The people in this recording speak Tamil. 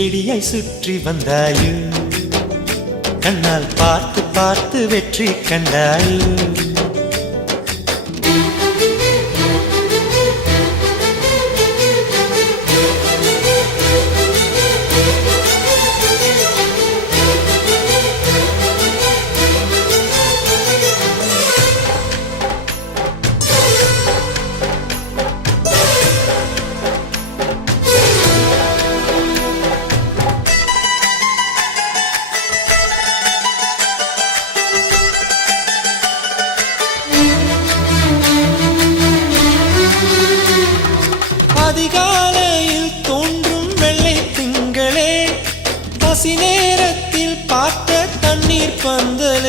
செடியை சுற்றி வந்தாயோ கண்ணால் பார்த்து பார்த்து வெற்றி கண்டாயோ அதிகாலையில் தோன்றும் வெள்ளை திங்களே பசி நேரத்தில் பார்த்த தண்ணீர் பந்தலே